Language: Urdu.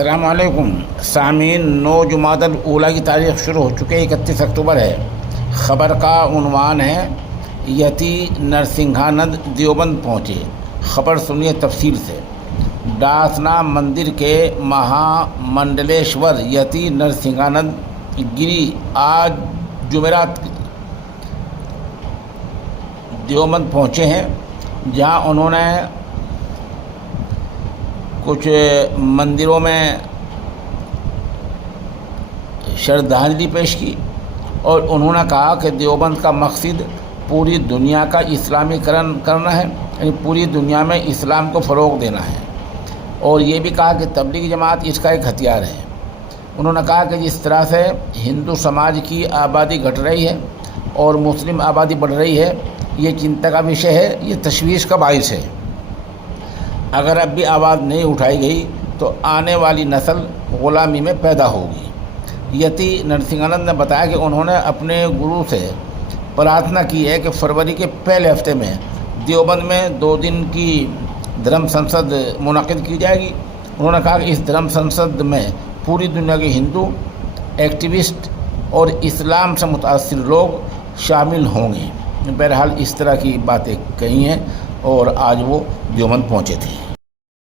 السلام علیکم سامعین، 9 جمادی الاولیٰ کی تاریخ شروع ہو چکے 31 اکتوبر ہے۔ خبر کا عنوان ہے یتی نرسنگھانند دیوبند پہنچے۔ خبر سنیے تفصیل سے۔ ڈاسنا مندر کے مہا منڈلیشور یتی نرسنگھانند گری آج جمعرات دیوبند پہنچے ہیں، جہاں انہوں نے کچھ مندروں میں شردھانجلی پیش کی اور انہوں نے کہا کہ دیوبند کا مقصد پوری دنیا کا اسلامی کرنا ہے، یعنی پوری دنیا میں اسلام کو فروغ دینا ہے، اور یہ بھی کہا کہ تبلیغی جماعت اس کا ایک ہتھیار ہے۔ انہوں نے کہا کہ جس طرح سے ہندو سماج کی آبادی گھٹ رہی ہے اور مسلم آبادی بڑھ رہی ہے، یہ چنتا کا وشے ہے، یہ تشویش کا باعث ہے۔ اگر اب بھی آواز نہیں اٹھائی گئی تو آنے والی نسل غلامی میں پیدا ہوگی۔ یتی نرسنگھانند نے بتایا کہ انہوں نے اپنے گرو سے پرارتھنا کی ہے کہ فروری کے پہلے ہفتے میں دیوبند میں 2 دن کی دھرم سنسد منعقد کی جائے گی۔ انہوں نے کہا کہ اس دھرم سنسد میں پوری دنیا کے ہندو ایکٹیوسٹ اور اسلام سے متاثر لوگ شامل ہوں گے۔ بہرحال اس طرح کی باتیں کہی ہیں اور آج وہ دیوبند پہنچے تھے۔